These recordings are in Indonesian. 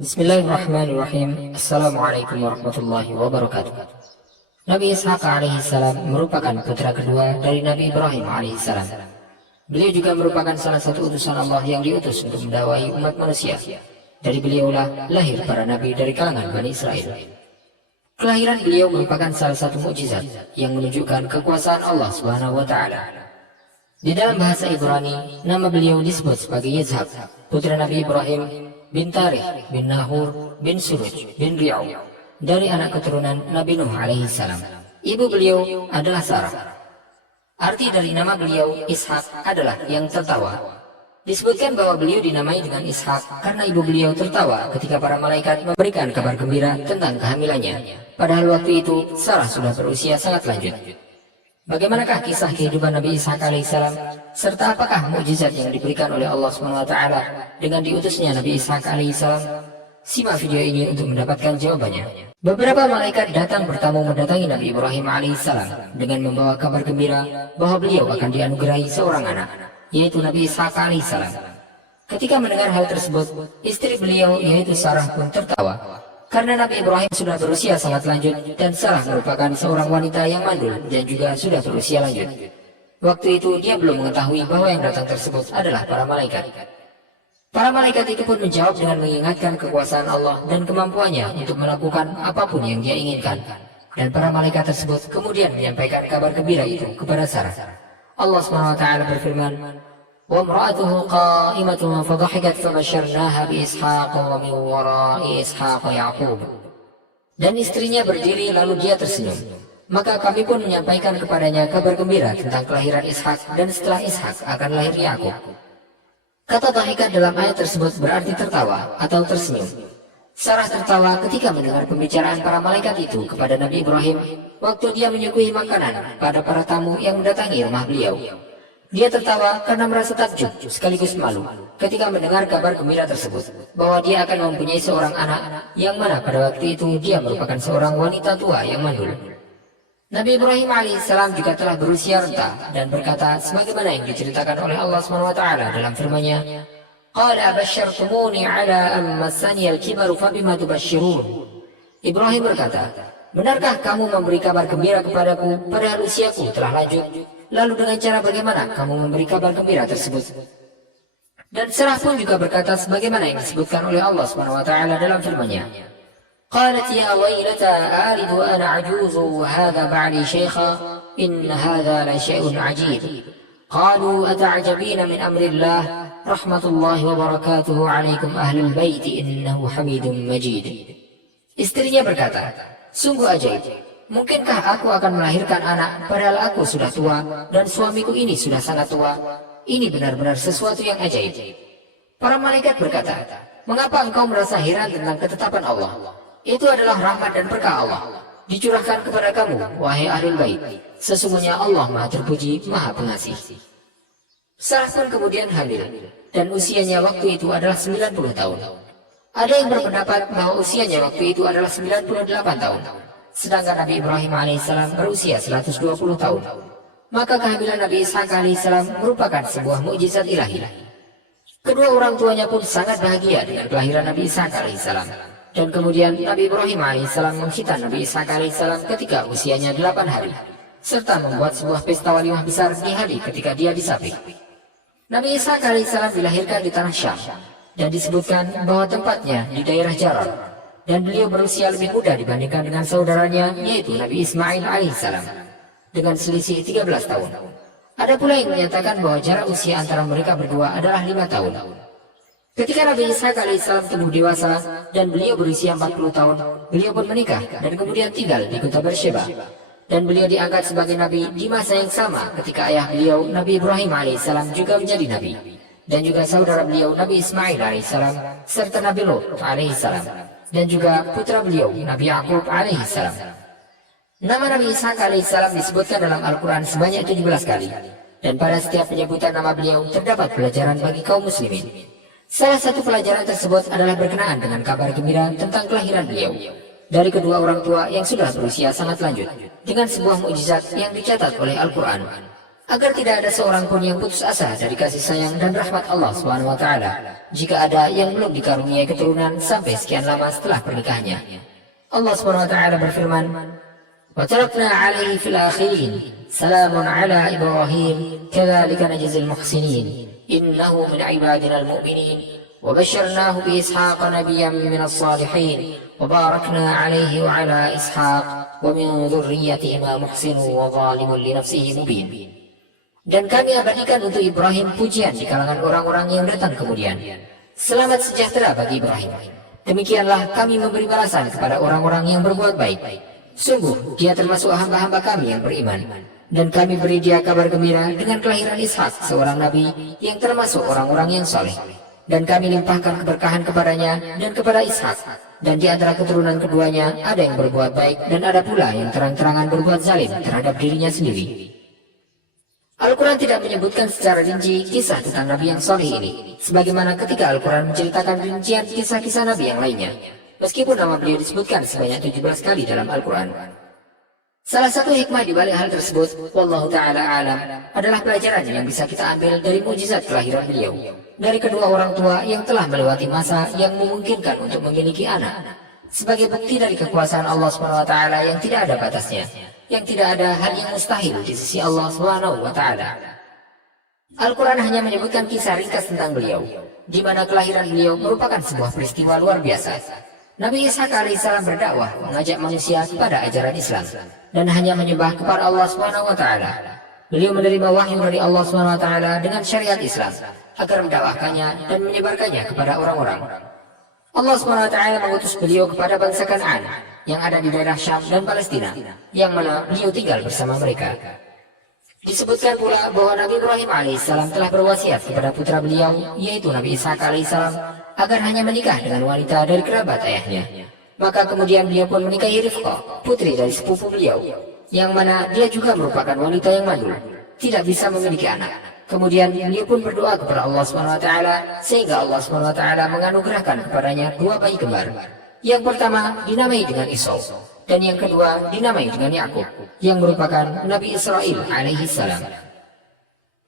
Bismillahirrahmanirrahim. Assalamualaikum warahmatullahi wabarakatuh. Nabi Ishaq alaihissalam merupakan putra kedua dari Nabi Ibrahim alaihissalam. Beliau juga merupakan salah satu utusan Allah yang diutus untuk mendakwai umat manusia. Dari beliaulah lahir para nabi dari kalangan Bani Israel. Kelahiran beliau merupakan salah satu mukjizat yang menunjukkan kekuasaan Allah Subhanahu wa taala. Di dalam bahasa Ibrani, nama beliau disebut sebagai Yitzhak, putra Nabi Ibrahim bin Tarikh bin Nahur bin Suruj bin Ri'u, dari anak keturunan Nabi Nuh alaihissalam. Ibu beliau adalah Sarah. Arti dari nama beliau Ishak adalah yang tertawa. Disebutkan bahwa beliau dinamai dengan Ishak karena ibu beliau tertawa ketika para malaikat memberikan kabar gembira tentang kehamilannya. Padahal waktu itu Sarah sudah berusia sangat lanjut. Bagaimanakah kisah kehidupan Nabi Ishaq alaihissalam, serta apakah mukjizat yang diberikan oleh Allah SWT dengan diutusnya Nabi Ishaq alaihissalam? Simak video ini untuk mendapatkan jawabannya. Beberapa malaikat datang bertamu mendatangi Nabi Ibrahim alaihissalam dengan membawa kabar gembira bahwa beliau akan dianugerahi seorang anak, yaitu Nabi Ishaq alaihissalam. Ketika mendengar hal tersebut, istri beliau yaitu Sarah pun tertawa. Karena Nabi Ibrahim sudah berusia sangat lanjut dan Sarah merupakan seorang wanita yang mandul dan juga sudah berusia lanjut. Waktu itu dia belum mengetahui bahwa yang datang tersebut adalah para malaikat. Para malaikat itu pun menjawab dengan mengingatkan kekuasaan Allah dan kemampuannya untuk melakukan apapun yang dia inginkan. Dan para malaikat tersebut kemudian menyampaikan kabar gembira itu kepada Sarah. Allah SWT berfirman, وامرأته قائمة فضحكت فبشرناها بإسحاق ومن وراء إسحاق يعقوب. Dan istrinya berdiri lalu dia tersenyum. Maka kami pun menyampaikan kepadanya kabar gembira tentang kelahiran Ishak dan setelah Ishak akan lahir Yakub. Kata dhahikat dalam ayat tersebut berarti tertawa atau tersenyum. Sarah tertawa ketika mendengar pembicaraan para malaikat itu kepada Nabi Ibrahim waktu dia menyuguhi makanan pada para tamu yang mendatangi rumah beliau. Dia tertawa karena merasa takjub sekaligus malu ketika mendengar kabar gembira tersebut bahwa dia akan mempunyai seorang anak yang mana pada waktu itu dia merupakan seorang wanita tua yang mandul. Nabi Ibrahim alaihissalam juga telah berusia renta dan berkata sebagaimana yang diceritakan oleh Allah SWT dalam firman-Nya, "Qala abasyartumuni ala an massani al-kibaru fabima tubashshirun." Ibrahim berkata, "Benarkah kamu memberi kabar gembira kepadaku padahal usiaku telah lanjut? Lalu dengan cara bagaimana kamu memberi kabar gembira tersebut?" Dan Sarah pun juga berkata sebagaimana yang disebutkan oleh Allah SWT dalam firman-Nya, "Qalat ya wailata alidu ana ajuzu wa hadha ba'li shaykha in hadha la syai'un ajib. Qalu ata'jabina min amrillah rahmatullahi wa barakatuhu alaikum ahlul bait innahu hamidum majid." Istrinya berkata, "Sungguh ajaib. Mungkinkah aku akan melahirkan anak padahal aku sudah tua dan suamiku ini sudah sangat tua? Ini benar-benar sesuatu yang ajaib." Para malaikat berkata, "Mengapa engkau merasa heran tentang ketetapan Allah? Itu adalah rahmat dan berkah Allah dicurahkan kepada kamu, wahai ahlul bait. Sesungguhnya Allah Maha Terpuji, Maha Pengasih." Sarah pun kemudian hamil dan usianya waktu itu adalah 90 tahun. Ada yang berpendapat bahwa usianya waktu itu adalah 98 tahun. Sedangkan Nabi Ibrahim alaihissalam berusia 120 tahun. Maka kehamilan Nabi Ishaq alaihissalam merupakan sebuah mukjizat ilahi. Kedua orang tuanya pun sangat bahagia dengan kelahiran Nabi Ishaq alaihissalam. Dan kemudian Nabi Ibrahim alaihissalam mengkhitan Nabi Ishaq alaihissalam ketika usianya 8 hari. Serta membuat sebuah pesta walimah besar di hari ketika dia disapih. Nabi Ishaq alaihissalam dilahirkan di tanah Syam. Dan disebutkan bahwa tempatnya di daerah Jarar. Dan beliau berusia lebih muda dibandingkan dengan saudaranya yaitu Nabi Ismail alaihissalam dengan selisih 13 tahun. Ada pula yang menyatakan bahwa jarak usia antara mereka berdua adalah 5 tahun. Ketika Nabi Ishaq alaihissalam tumbuh dewasa dan beliau berusia 40 tahun, beliau pun menikah dan kemudian tinggal di kota Beersheba. Dan beliau diangkat sebagai nabi di masa yang sama ketika ayah beliau Nabi Ibrahim alaihissalam juga menjadi nabi. Dan juga saudara beliau Nabi Ismail alaihissalam serta Nabi Lot alaihissalam. Dan juga putra beliau Nabi Yakub alaihissalam. Nama Nabi Ishaq alaihissalam disebutkan dalam Al-Quran sebanyak 17 kali. Dan pada setiap penyebutan nama beliau terdapat pelajaran bagi kaum muslimin. Salah satu pelajaran tersebut adalah berkenaan dengan kabar gembira tentang kelahiran beliau dari kedua orang tua yang sudah berusia sangat lanjut dengan sebuah mukjizat yang dicatat oleh Al-Quran. agar tidak ada seorang pun yang putus asa dari kasih sayang dan rahmat Allah Subhanahu wa taala jika ada yang belum dikaruniai keturunan sampai sekian lama setelah pernikahannya. Allah Subhanahu wa taala berfirman, "Wa tarakna 'alaihi fil akhirin, salamun 'ala Ibrahim, kadzalika najzil muhsinin, innahu min 'ibadina al-mu'minin, wa basyarnahu bi Ishaqa nabiyyan minas salihin, wa barakna 'alaihi wa 'ala Ishaq, wa min dzurriyyatihi muhsinun wa zalimun li nafsihi mubin." Dan kami abadikan untuk Ibrahim pujian di kalangan orang-orang yang datang kemudian. Selamat sejahtera bagi Ibrahim. Demikianlah kami memberi balasan kepada orang-orang yang berbuat baik. Sungguh dia termasuk hamba-hamba kami yang beriman. Dan kami beri dia kabar gembira dengan kelahiran Ishak, seorang nabi yang termasuk orang-orang yang saleh. Dan kami limpahkan keberkahan kepadanya dan kepada Ishak. Dan di antara keturunan keduanya ada yang berbuat baik dan ada pula yang terang-terangan berbuat zalim terhadap dirinya sendiri. Al-Quran tidak menyebutkan secara rinci kisah tentang Nabi yang soleh ini, sebagaimana ketika Al-Quran menceritakan rincian kisah-kisah Nabi yang lainnya, meskipun nama beliau disebutkan sebanyak 17 kali dalam Al-Quran. Salah satu hikmah di balik hal tersebut, wallahu ta'ala alam, adalah pelajaran yang bisa kita ambil dari mukjizat kelahiran beliau, dari kedua orang tua yang telah melewati masa yang memungkinkan untuk memiliki anak, sebagai bukti dari kekuasaan Allah SWT yang tidak ada batasnya, yang tidak ada hal yang mustahil di sisi Allah SWT. Al-Quran hanya menyebutkan kisah ringkas tentang beliau, di mana kelahiran beliau merupakan sebuah peristiwa luar biasa. Nabi Ishak alaihissalam berdakwah mengajak manusia kepada ajaran Islam dan hanya menyembah kepada Allah SWT. Beliau menerima wahyu dari Allah SWT dengan syariat Islam agar mendakwahkannya dan menyebarkannya kepada orang-orang. Allah SWT mengutus beliau kepada bangsa Kan'an yang ada di daerah Syam dan Palestina, yang mana beliau tinggal bersama mereka. Disebutkan pula bahwa Nabi Ibrahim alaihissalam telah berwasiat kepada putra beliau, yaitu Nabi Ishak alaihissalam, agar hanya menikah dengan wanita dari kerabat ayahnya. Maka kemudian beliau pun menikahi Rifqah, putri dari sepupu beliau, yang mana dia juga merupakan wanita yang mandul, tidak bisa memiliki anak. Kemudian beliau pun berdoa kepada Allah SWT, sehingga Allah SWT menganugerahkan kepadanya dua bayi kembar. Yang pertama dinamai dengan Esau, dan yang kedua dinamai dengan Yakub, yang merupakan Nabi Israel alaihissalam.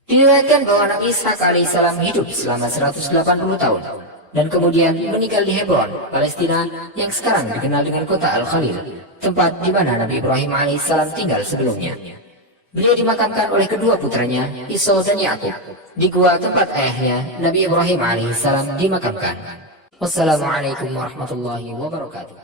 Diriwayatkan bahwa Nabi Ishak alaihissalam hidup selama 180 tahun, dan kemudian meninggal di Hebron, Palestina, yang sekarang dikenal dengan kota Al-Khalil, tempat di mana Nabi Ibrahim alaihissalam tinggal sebelumnya. Beliau dimakamkan oleh kedua putranya, Esau dan Yakub, di gua tempat ayahnya Nabi Ibrahim alaihissalam dimakamkan. Wassalamualaikum warahmatullahi wabarakatuh.